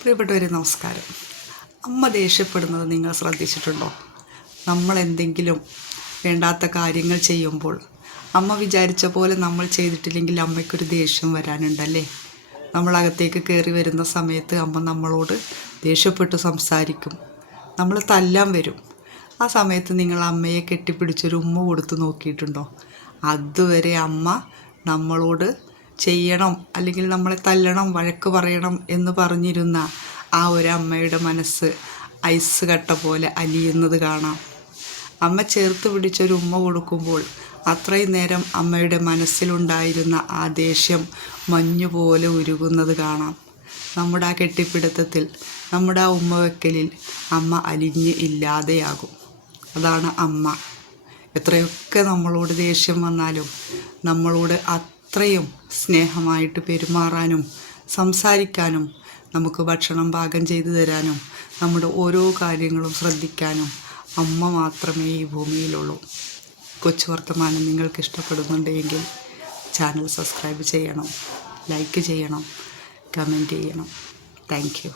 പ്രിയപ്പെട്ടവരെ നമസ്കാരം. അമ്മ ദേഷ്യപ്പെടുന്നത് നിങ്ങൾ ശ്രദ്ധിച്ചിട്ടുണ്ടോ? നമ്മൾ എന്തെങ്കിലും വേണ്ടാത്ത കാര്യങ്ങൾ ചെയ്യുമ്പോൾ അമ്മ വിചാരിച്ച പോലെ നമ്മൾ ചെയ്തിട്ടില്ലെങ്കിൽ അമ്മയ്ക്കൊരു ദേഷ്യം വരാനുണ്ടല്ലേ? നമ്മളകത്തേക്ക് കയറി വരുന്ന സമയത്ത് അമ്മ നമ്മളോട് ദേഷ്യപ്പെട്ട് സംസാരിക്കും, നമ്മൾ തല്ലാൻ വരും. ആ സമയത്ത് നിങ്ങൾ അമ്മയെ കെട്ടിപ്പിടിച്ചൊരു ഉമ്മ കൊടുത്ത് നോക്കിയിട്ടുണ്ടോ? അതുവരെ അമ്മ നമ്മളോട് ചെയ്യണം അല്ലെങ്കിൽ നമ്മളെ തല്ലണം, വഴക്ക് പറയണം എന്ന് പറഞ്ഞിരുന്ന ആ ഒരു അമ്മയുടെ മനസ്സ് ഐസ് കട്ട പോലെ അലിയുന്നത് കാണാം. അമ്മ ചേർത്ത് പിടിച്ചൊരു ഉമ്മ കൊടുക്കുമ്പോൾ അത്രയും നേരം അമ്മയുടെ മനസ്സിലുണ്ടായിരുന്ന ആ ദേഷ്യം മഞ്ഞുപോലെ ഉരുകുന്നത് കാണാം. നമ്മുടെ ആ കെട്ടിപ്പിടുത്തത്തിൽ, നമ്മുടെ ആ ഉമ്മ വെക്കലിൽ അമ്മ അലിഞ്ഞ് ഇല്ലാതെയാകും. അതാണ് അമ്മ. എത്രയൊക്കെ നമ്മളോട് ദേഷ്യം വന്നാലും നമ്മളോട് അത്രയും സ്നേഹമായിട്ട് പെരുമാറാനും സംസാരിക്കാനും നമുക്ക് ഭക്ഷണം പാകം ചെയ്തു തരാനും നമ്മുടെ ഓരോ കാര്യങ്ങളും ശ്രദ്ധിക്കാനും അമ്മ മാത്രമേ ഈ ഭൂമിയിലുള്ളൂ. കൊച്ചു വർത്തമാനം നിങ്ങൾക്ക് ഇഷ്ടപ്പെടുന്നുണ്ടെങ്കിൽ ചാനൽ സബ്സ്ക്രൈബ് ചെയ്യണം, ലൈക്ക് ചെയ്യണം, കമൻറ്റ് ചെയ്യണം. Thank you.